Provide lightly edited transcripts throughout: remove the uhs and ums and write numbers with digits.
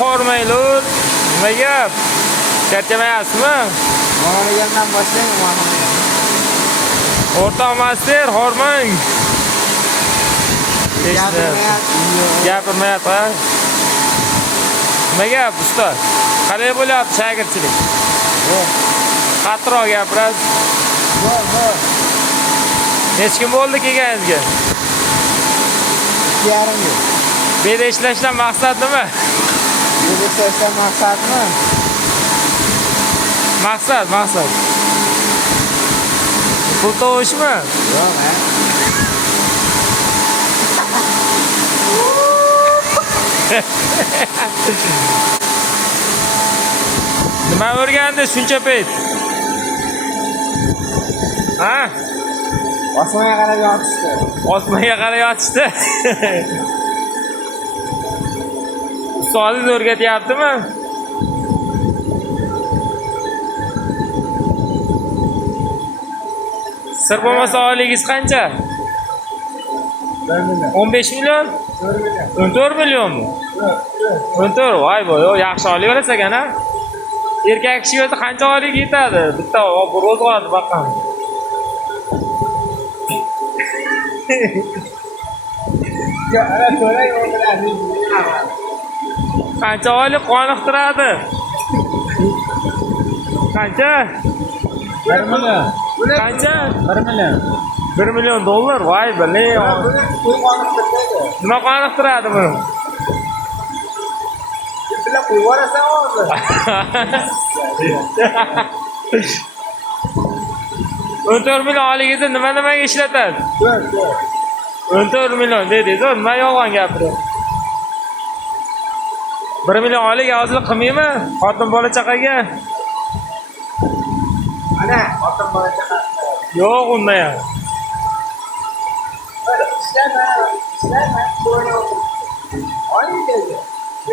Hormaylar. Nima gap? Charchamayapsizmi? Mo'g'ligandan boshlang, O'rtoq master, hormang. Gapirmayapti. Nima gap, usta? Qalay bo'lyapti shogirdchilik? Qattiqroq gapirasiz. Bor. Hech kim bo'ldi kelganingizga? 2,5 yil. Bu yerda ishlashdan maqsad nima? Bu ishlashdan maqsadmi? Maqsad. Pul topishmi? Yo'q, Nima o'rgandi shuncha payt? Ha? Osmonga qarab yotishdi. Osmonga qarab yotishdi. Ustozingiz o'rgatyaptimi? Sir bo'lmasa oyligingiz qancha? 1 million. 15 million? 14 millionmi? 14. Voy boy, yaxshi oylik olasiz ekan-a? Erkak kishi o'zi qancha oylik yetadi? Bitta ro'z oladi baqqan. Ana so'rang u bilan. Qancha oylik qoniqtiradi? Qancha? 1 million. Qancha? 1 million. 1 million dollar. Voy bale. Pul qoniqtirmaydi. Nima qoniqtiradi buni? Bilan qo'yib yuborasan hozir. 14 million oyligingizni nimaga ishlatasiz? 14 million dedingiz, nima yolg'on gapiryapsiz? 1 million oylik ozlik qilmaymi? Xotin bola chaqaga? Ana, xotin bola chaqa. Yo'q, unda ham. Ishlama, bo'yni o'tiribdi.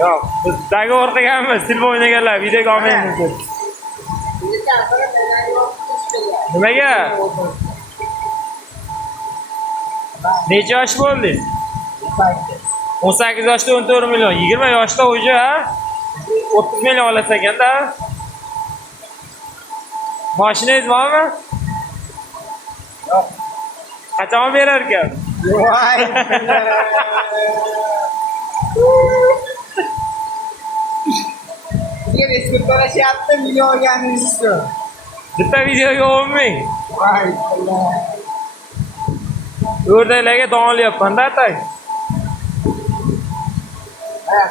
Yo'q, biz dogovor qilganmiz, telefon o'ynaganlar, videoga olmaymiz deb. Nimaga? Necha yosh bo'ldingiz? 18 yoshda 14 million, 20 yoshda уже, ha? 30 million olasiz ekanda. Mashinangiz bormi? Yo'q. Qachon berar ekan? Voy. Sizga respekt berashyapti, video olganingiz uchun. Bitta videoga 10 ming. Voy. O'rdaklarga don olyapman-da, atay. Ha,